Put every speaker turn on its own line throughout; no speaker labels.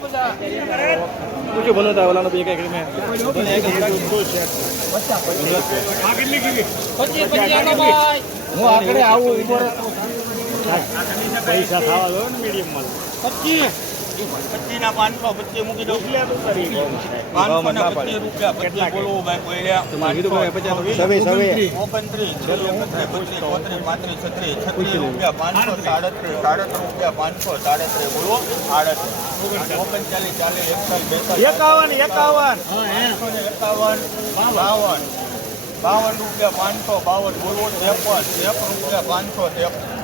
બધા
શું બનવતા ઓલાનો બે મેં
પચીસ હાલો ભાઈ
હું આગળ આવું
પૈસા ખાવા દો ને મીડિયમમાં
પચીસ.
પચીસ પાંચસો પચીસ મૂકી દઉં. પાંચસો ને પચીસ રૂપિયા પચીસ બોલો ભાઈ કોઈ
સવે સવે.
ઓગણત્રીસ પચીસ ચોત્રીસ પાંત્રીસ છત્રીસ છત્રીસ રૂપિયા પાંચસો સાડત્રીસ સાડત્રીસ રૂપિયા પાંચસો સાડત્રીસ બોલો આડત્રીસ ઓગણચાલીસ ચાલીસ એકતાલીસ બેતાલીસ
એકાવન એકાવન.
પાંચસો ને એકાવન બાવન. બાવન રૂપિયા પાંચસો બાવન બોલવો ત્રેપન ત્રેપન રૂપિયા પાંચસો ત્રેપન.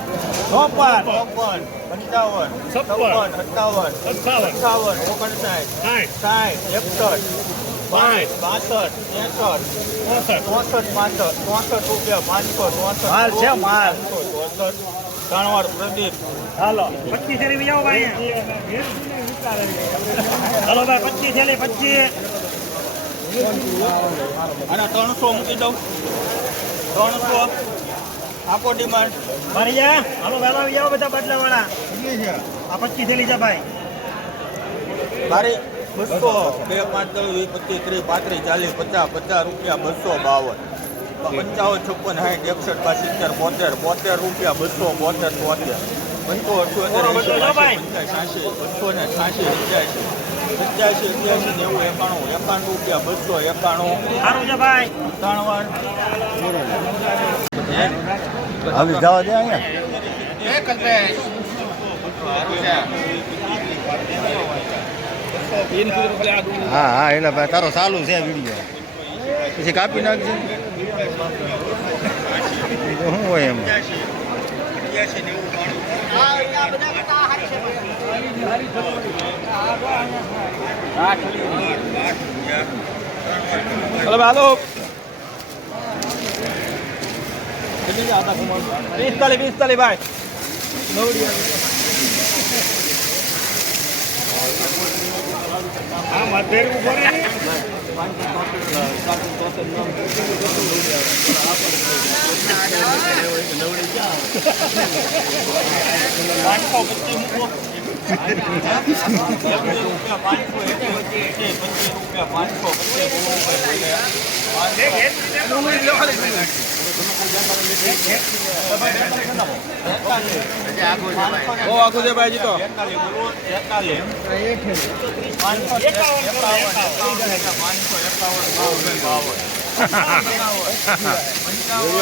ચોપન.
ચોપન. પંચાવન. છપ્પન. સત્તાવન. અઠાવન ઓગણસાઠ. સાઠ. એકસઠ. પાંચ બાસઠ. ત્રેસઠ. ચોસઠ. પાસઠ. ચોસઠ રૂપિયા પાંચસો ચોસઠ.
માલ છે, માલ.
ચોસઠ. ત્રણવાર પ્રદીપ.
હાલો. પચીસ થેલી જાઓ ભાઈ. હાલો ભાઈ પચીસ થેલી પચીસ.
અને ત્રણસો મૂકી દઉં. ત્રણસો. આપો ડિમાન્ડ
મારી જા હાલો વહેલા આવી જાઓ બધા બદલા વાળા આ પચીસ થેલી છે ભાઈ.
મારી બસો બે પાંચ ત્રણ વીસ પચીસ ત્રીસ પાંત્રીસ ચાલીસ પચાસ પચાસ રૂપિયા બસો બાવન. પંચાવન છપ્પન સાઠ એકસઠ પાંચ સિત્તેર બોતેર બોતેર રૂપિયા બસો બોતેર એંશી બાસી ને છ્યાસી પંચ્યાસી અઠ્યાસી નેવું એકાણું એકાણું રૂપિયા બસો એકાણું.
છે
ત્રણ વાર
આવી, જવા દે અહીંયા. હા હા એટલે ભાઈ તારો ચાલુ છે વીડિયો પછી કાપી નાખજે. શું હોય એમ? હલો હાલો પિસ્તાલીસ પિસ્તાલીસ ભાઈ
પચીસ રૂપિયા પાંચસો
બહુ છે ભાઈ જીતો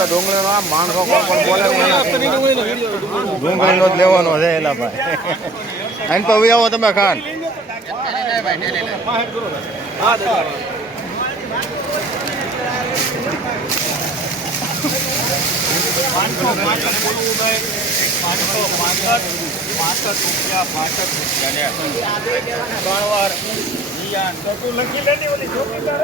ડુંગળીનો માણસો કોણ બોલે ડુંગળીનો જ લેવાનો છે એલા ભાઈ. આને તો આવો તમે ખાન
હા પાંચસો પાંસઠ રૂપિયા પાંસઠ રૂપિયા ત્રણ વાર.
લખી ચોકી